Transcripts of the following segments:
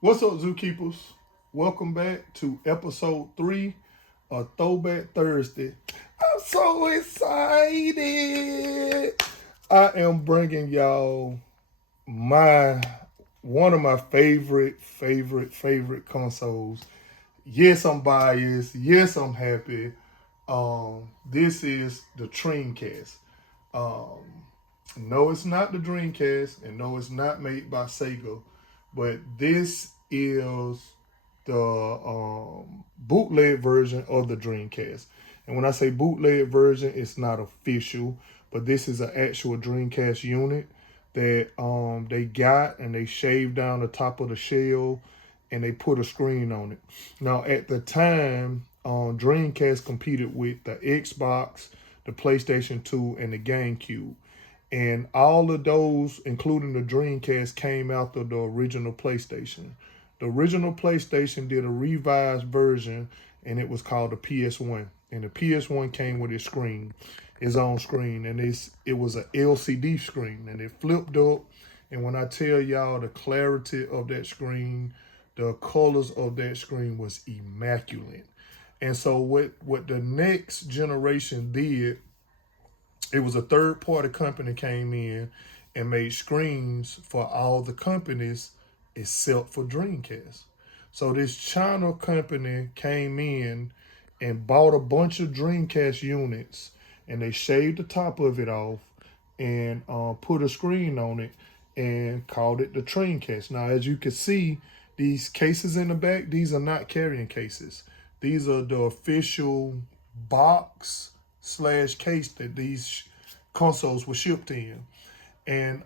What's up, Zookeepers? Welcome back to episode 3 of Throwback Thursday. I'm so excited. I am bringing y'all my one of my favorite consoles. Yes, I'm biased. Yes, I'm happy. This is the Treamcast. Um, no, it's not the Dreamcast, and no, it's not made by Sega, but this is the bootleg version of the Dreamcast. And when I say bootleg version, it's not official, but this is an actual Dreamcast unit that they got and they shaved down the top of the shell and they put a screen on it. Now, at the time, Dreamcast competed with the Xbox, the PlayStation 2, and the GameCube. And all of those, including the Dreamcast, came out of the original PlayStation. The original PlayStation did a revised version, and it was called the PS1. And the PS1 came with its own screen, and it was an LCD screen, and it flipped up. And when I tell y'all the clarity of that screen, the colors of that screen was immaculate. And so what the next generation did, it was a third party company came in and made screens for all the companies except for Dreamcast. So this China company came in and bought a bunch of Dreamcast units, and they shaved the top of it off and put a screen on it and called it the Traincast. Now, as you can see, these cases in the back, these are not carrying cases. These are the official box slash case that these consoles were shipped in. And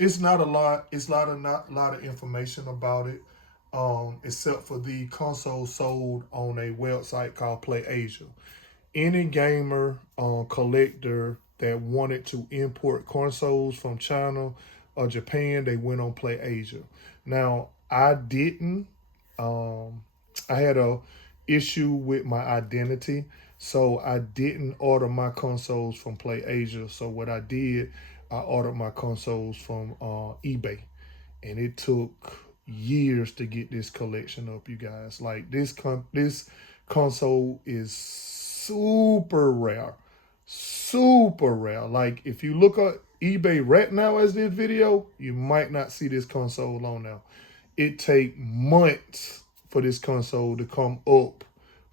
it's not a lot. It's not a lot of information about it, except for the console sold on a website called Play Asia. Any gamer collector that wanted to import consoles from China or Japan, they went on Play Asia. Now, I didn't. I had a issue with my identity, so I didn't order my consoles from Play Asia. So what I did, I ordered my consoles from eBay, and it took years to get this collection up, you guys. Like this console is super rare. Like if you look at eBay right now as this video, you might not see this console on now. It take months for this console to come up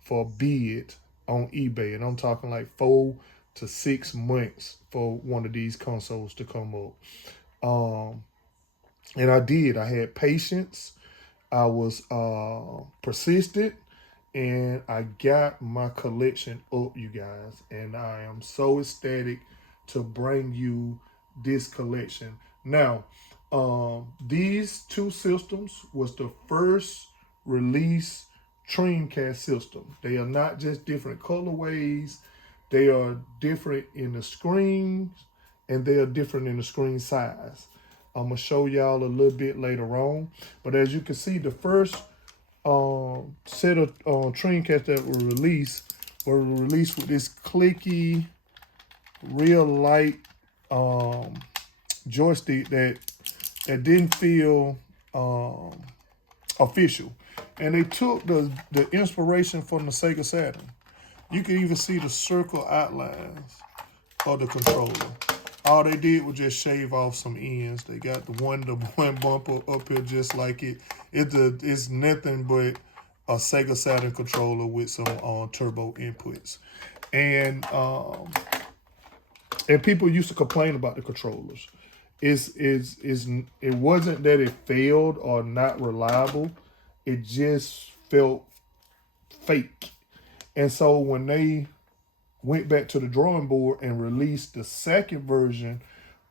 for bid on eBay, and I'm talking like 4 to 6 months for one of these consoles to come up. And I did. I had patience. I was persistent, and I got my collection up, you guys. And I am so ecstatic to bring you this collection. Now, these two systems was the first release Treamcast system. They are not just different colorways. They are different in the screens, and they are different in the screen size. I'm gonna show y'all a little bit later on. But as you can see, the first set of Treamcast that were released with this clicky, real light joystick that didn't feel official. And they took the inspiration from the Sega Saturn. You can even see the circle outlines of the controller. All they did was just shave off some ends. They got the one bumper up here just like it. It's nothing but a Sega Saturn controller with some turbo inputs. And people used to complain about the controllers. It wasn't that it failed or not reliable. It just felt fake. And so when they went back to the drawing board and released the second version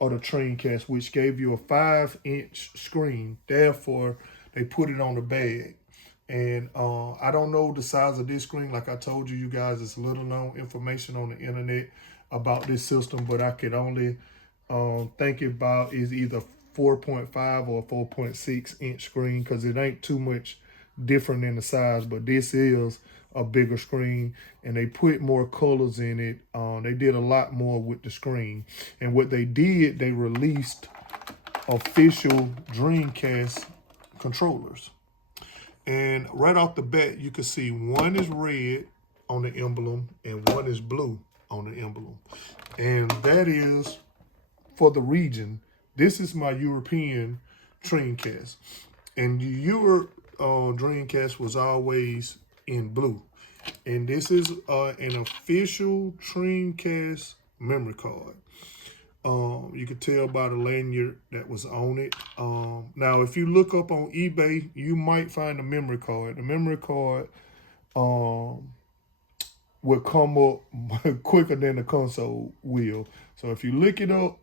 of the Traincast, which gave you a 5-inch screen. Therefore, they put it on the bag. And I don't know the size of this screen. Like I told you, you guys, it's little known information on the internet about this system, but I could only think about is either 4.5 or 4.6-inch screen, because it ain't too much different in the size, but this is a bigger screen, and they put more colors in it. They did a lot more with the screen. And what they did, they released official Dreamcast controllers. And right off the bat, you can see one is red on the emblem and one is blue on the emblem. And that is for the region. This is my European Treamcast. And your Dreamcast was always in blue. And this is an official Treamcast memory card. You could tell by the lanyard that was on it. Now, if you look up on eBay, you might find a memory card. The memory card will come up quicker than the console will. So if you look it up,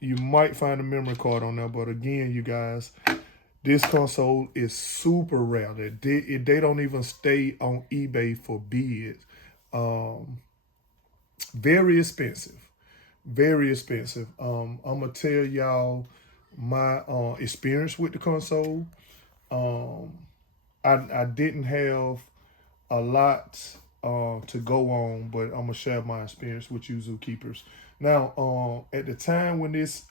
you might find a memory card on there. But again, you guys, this console is super rare. They don't even stay on eBay for bids. Very expensive. Very expensive. I'm gonna tell y'all my experience with the console. I didn't have a lot to go on, but I'm gonna share my experience with you zookeepers. Now, at the time when this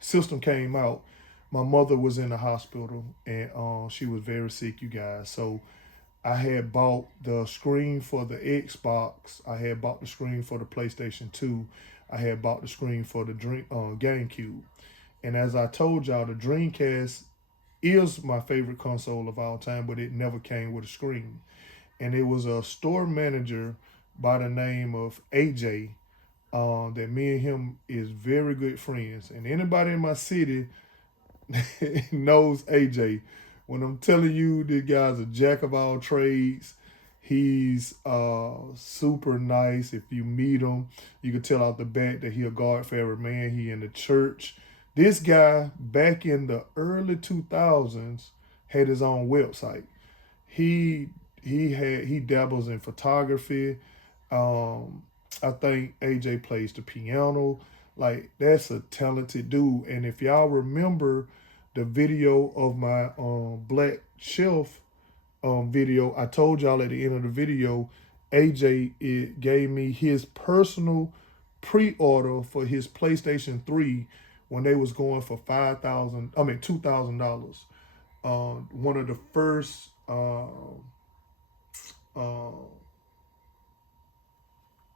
system came out, my mother was in the hospital and she was very sick, you guys. So I had bought the screen for the Xbox. I had bought the screen for the PlayStation 2. I had bought the screen for the GameCube. And as I told y'all, the Dreamcast is my favorite console of all time, but it never came with a screen. And it was a store manager by the name of AJ that me and him is very good friends. And anybody in my city knows AJ. When I'm telling you, this guy's a jack of all trades. He's super nice. If you meet him, you can tell out the back that he a God-fearing man. He in the church. This guy, back in the early 2000s, had his own website. He dabbles in photography. I think AJ plays the piano. Like, that's a talented dude. And if y'all remember the video of my Black Shelf video, I told y'all at the end of the video, AJ gave me his personal pre-order for his PlayStation 3 when they was going for $2,000. One of the first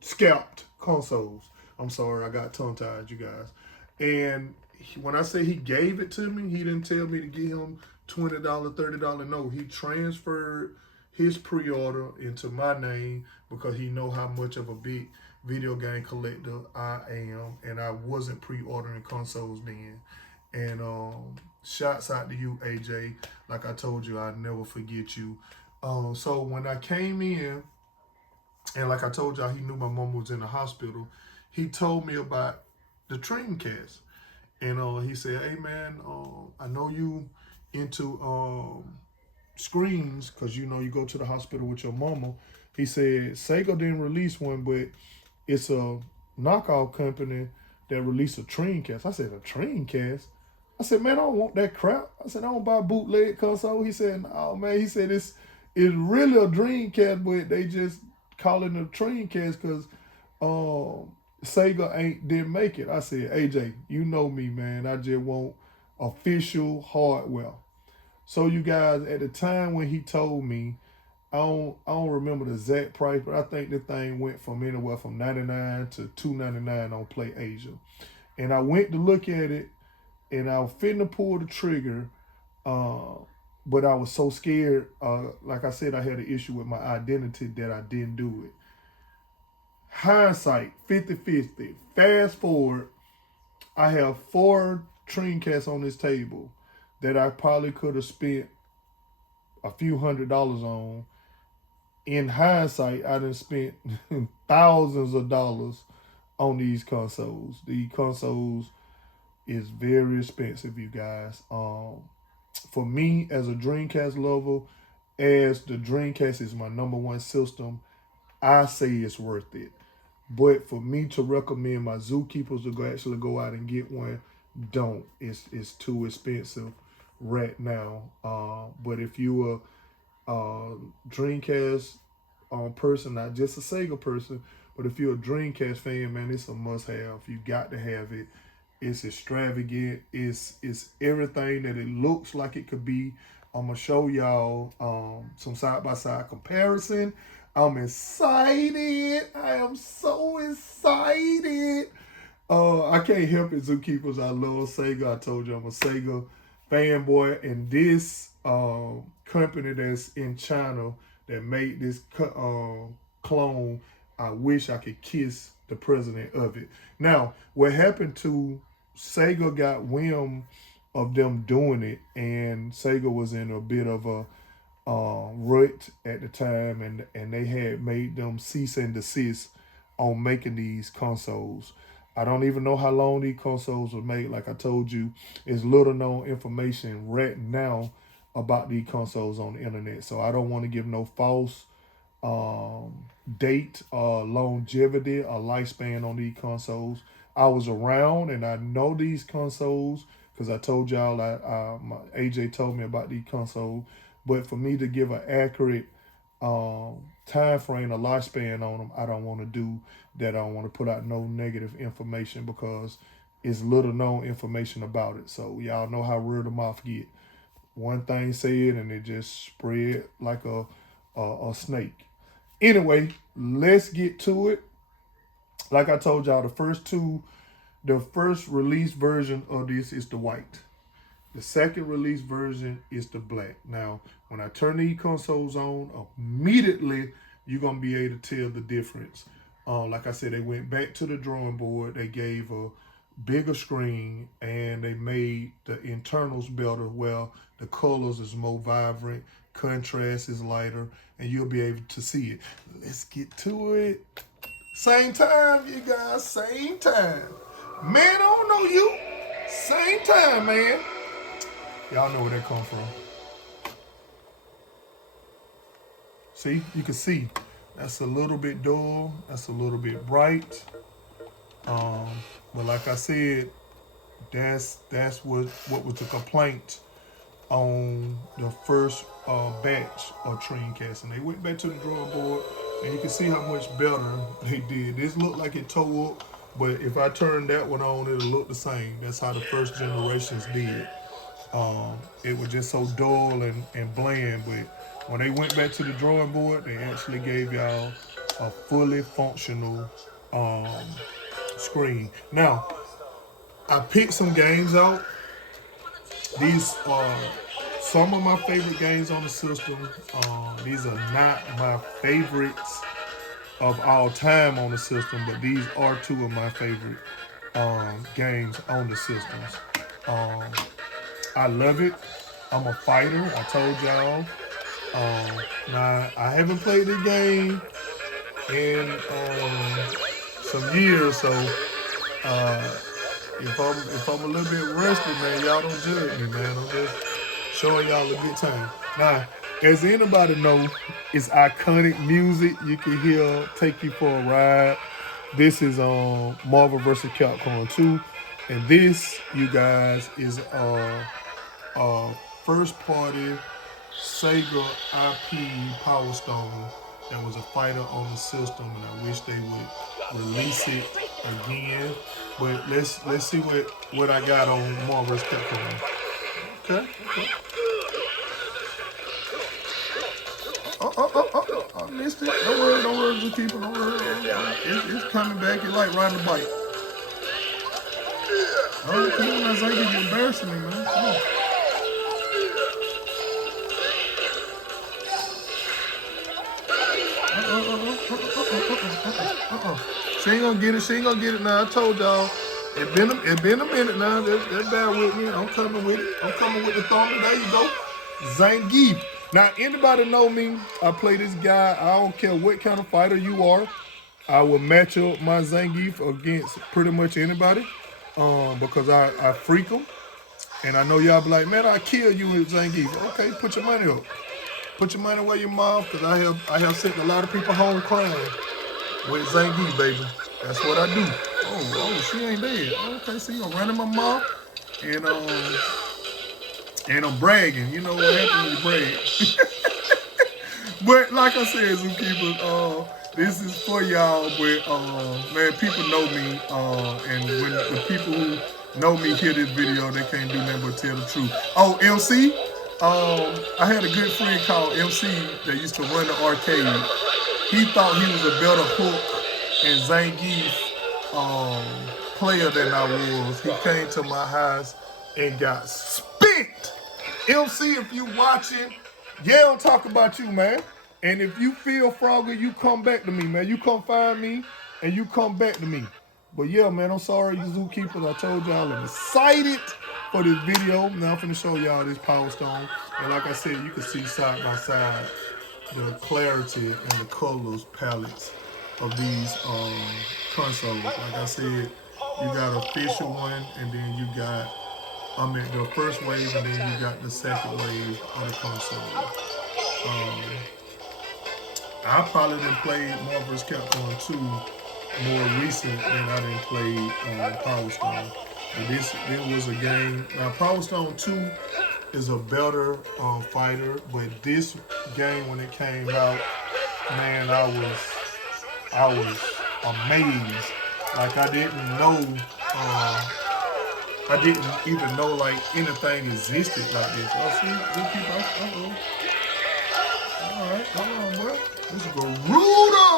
scalped consoles. I'm sorry, I got tongue-tied, you guys. And when I say he gave it to me, he didn't tell me to give him $20, $30. No, he transferred his pre-order into my name because he know how much of a big video game collector I am, and I wasn't pre-ordering consoles then. And shouts out to you, AJ. Like I told you, I'd never forget you. So when I came in, and like I told y'all, he knew my mom was in the hospital, he told me about the Treamcast. And he said, hey man, I know you into screens because you know you go to the hospital with your mama. He said, Sega didn't release one, but it's a knockoff company that released a Traincast. I said, a Traincast? I said, man, I don't want that crap. I said, I don't buy bootleg console. He said, no, man. He said, it's really a Dreamcast, but they just call it a Traincast because Sega didn't make it. I said, AJ, you know me, man. I just want official hardware. So you guys, at the time when he told me, I don't remember the exact price, but I think the thing went from anywhere from $99 to $299 on Play Asia. And I went to look at it, and I was finna pull the trigger, but I was so scared. Like I said, I had an issue with my identity that I didn't do it. Hindsight, 50-50. Fast forward, I have 4 Treamcasts on this table that I probably could have spent a few $100s on. In hindsight, I done spent thousands of dollars on these consoles. The consoles is very expensive, you guys. For me, as a Dreamcast lover, as the Dreamcast is my #1 system, I say it's worth it. But for me to recommend my zookeepers to actually go out and get one, don't. It's too expensive right now. But if you are Dreamcast person, not just a Sega person, but if you're a Dreamcast fan, man, it's a must-have. You got to have it. It's extravagant. It's everything that it looks like it could be. I'm gonna show y'all some side-by-side comparison. I'm excited. I am so excited. I can't help it, Zookeepers. I love Sega. I told you I'm a Sega fanboy, and this company that's in China that made this clone, I wish I could kiss the president of it. Now, what happened to Sega got whim of them doing it, and Sega was in a bit of a rut at the time, and they had made them cease and desist on making these consoles. I don't even know how long these consoles were made. Like I told you, it's little known information right now about these consoles on the internet. So I don't want to give no false date, longevity, or lifespan on these consoles. I was around and I know these consoles because I told y'all, AJ told me about these consoles. But for me to give an accurate time frame, a lifespan on them, I don't want to do that. I don't want to put out no negative information because it's little known information about it. So y'all know how word of mouth get. One thing said and it just spread like a snake. Anyway, let's get to it. Like I told y'all, the first release version of this is the white. The second release version is the black. Now, when I turn these consoles on, immediately you're going to be able to tell the difference. Like I said, they went back to the drawing board. They gave a bigger screen, and they made the internals better. Well, the colors is more vibrant, contrast is lighter, and you'll be able to see it. Let's get to it. Same time, you guys, same time. Man, I don't know you. Same time, man. Y'all know where that come from. See, you can see that's a little bit dull. That's a little bit bright. But like I said, that's what was the complaint on the first batch of Traincast, and they went back to the drawing board, and you can see how much better they did. This looked like it tore up, but if I turn that one on, it'll look the same. That's how the first generations did. It was just so dull and bland, but when they went back to the drawing board, they actually gave y'all a fully functional screen. Now, I picked some games out. These are some of my favorite games on the system. These are not my favorites of all time on the system, but these are two of my favorite games on the systems. I love it. I'm a fighter. I told y'all. Now I haven't played the game in some years, so if I'm a little bit rusty, man, y'all don't judge me, man. I'm just showing y'all a good time. Now, as anybody know, it's iconic music. You can hear "Take You for a Ride." This is Marvel vs. Capcom 2, and this, you guys, is first party Sega IP Power Stone that was a fighter on the system, and I wish they would release it again. But let's see what I got on Marvel vs. Capcom. Okay. I missed it. Don't worry, just keep it. Don't worry. It's coming back. It's like riding a bike. Oh, come on, that's like you're embarrassing me, man. Come on. She ain't gonna get it. She ain't gonna get it now. I told y'all. It been a minute now. They're bad with me. I'm coming with it. I'm coming with the thumbs. There you go. Zangief. Now, anybody know me? I play this guy. I don't care what kind of fighter you are. I will match up my Zangief against pretty much anybody because I freak them. And I know y'all be like, man, I'll kill you with Zangief. Okay, put your money up. Put your money where your mouth, because I have sent a lot of people home crying with Zangief, baby. That's what I do. Oh, she ain't dead. Okay, see, I'm running my mouth, and I'm bragging. You know what happens when you brag. But like I said, Zookeepers, this is for y'all. But man, people know me, and when the people who know me hear this video, they can't do nothing but tell the truth. Oh, MC, I had a good friend called MC that used to run the arcade. He thought he was a better Hook and Zangief player than I was. He came to my house and got spit. MC, if you watching, yeah, I'm talking about you, man. And if you feel Frogger, you come back to me, man. You come find me and you come back to me. But yeah, man, I'm sorry, you zookeepers. I told y'all I'm excited for this video. Now I'm finna show y'all this Power Stone. And like I said, you can see side by side the clarity and the colors palettes of these consoles. Like I said, you got an official one, and then you got, the first wave, and then you got the second wave of the console. I probably didn't play Marvel vs. Capcom 2 more recent than I didn't play Power Stone. And this was a game. Now Power Stone 2 is a better fighter, but this game when it came out, man, I was amazed. Like I didn't even know like anything existed like this. Oh, see, good people. All right, hold on, bro. This is Garuda.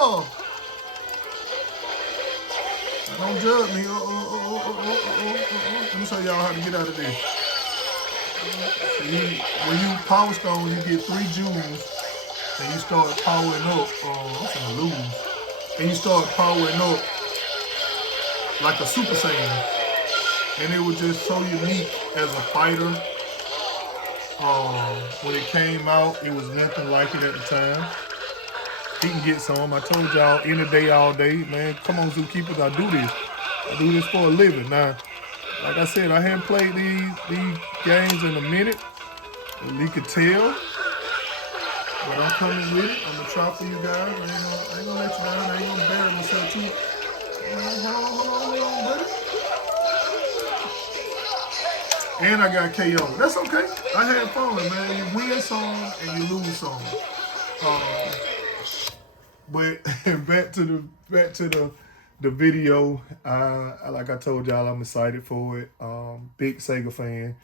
Don't judge me. Let me show y'all how to get out of this. See, when you power stone, you get 3 jewels, and you start powering up. I'm gonna lose. And you start powering up like a Super Saiyan, and it was just so unique as a fighter. When it came out, it was nothing like it at the time. He can get some. I told y'all, any day, all day, man. Come on, zookeepers, I do this. I do this for a living. Now, like I said, I haven't played these games in a minute. You could tell. But I'm coming with it. I'm going to try for you guys. I ain't gonna let you down. I ain't gonna bury myself too. Hold on, buddy. And I got KO. That's okay. I had fun, man. You win some and you lose some. But back to the video. Like I told y'all, I'm excited for it. Big Sega fan.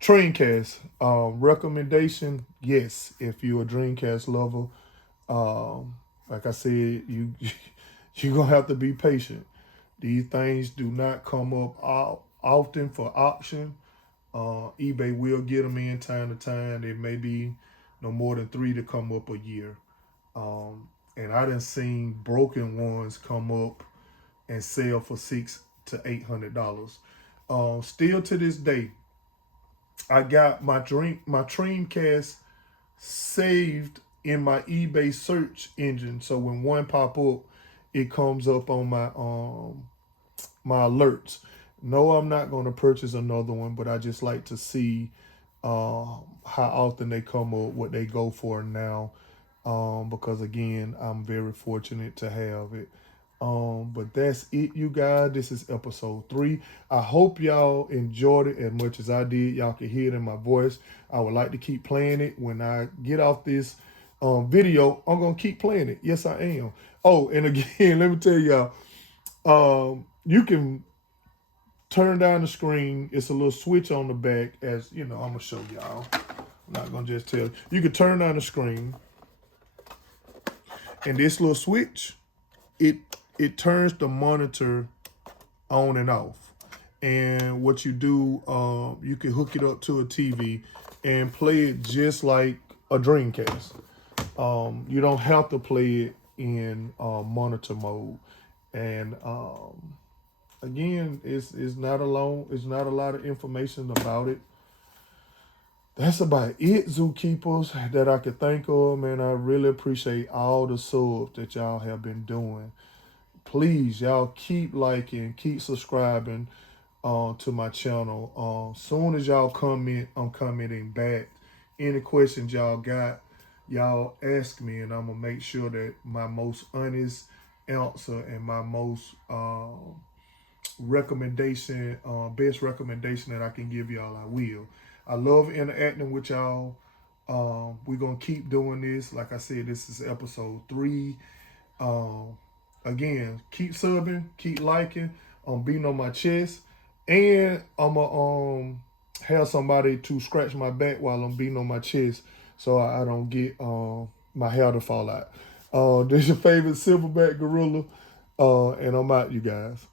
Traincast recommendation. Yes, if you're a Dreamcast lover, like I said, you're gonna have to be patient. These things do not come up often for auction. eBay will get them in time to time. There may be no more than 3 to come up a year. And I done seen broken ones come up and sell for $600 to $800. Still to this day, I got my Treamcast saved in my eBay search engine. So when one pop up, it comes up on my alerts. No, I'm not going to purchase another one, but I just like to see how often they come up, what they go for now. Because again, I'm very fortunate to have it. But that's it, you guys. This is episode 3. I hope y'all enjoyed it as much as I did. Y'all can hear it in my voice. I would like to keep playing it. When I get off this video, I'm going to keep playing it. Yes, I am. Oh, and again, let me tell y'all, you can turn down the screen. It's a little switch on the back. As you know, I'm going to show y'all. I'm not going to just tell you. You can turn down the screen. And this little switch, it turns the monitor on and off. And what you do, you can hook it up to a TV and play it just like a Dreamcast. You don't have to play it in monitor mode. And again, it's not alone. It's not a lot of information about it. That's about it, zookeepers, that I could think of. Man, I really appreciate all the subs that y'all have been doing. Please, y'all keep liking, keep subscribing to my channel. Soon as y'all comment, I'm commenting back. Any questions y'all got, y'all ask me, and I'm going to make sure that my most honest answer and my most recommendation, best recommendation that I can give y'all, I will. I love interacting with y'all. We're going to keep doing this. Like I said, this is episode 3. Again, keep subbing, keep liking, beating on my chest. And I'm going have somebody to scratch my back while I'm beating on my chest so I don't get my hair to fall out. This your favorite silverback gorilla, and I'm out, you guys.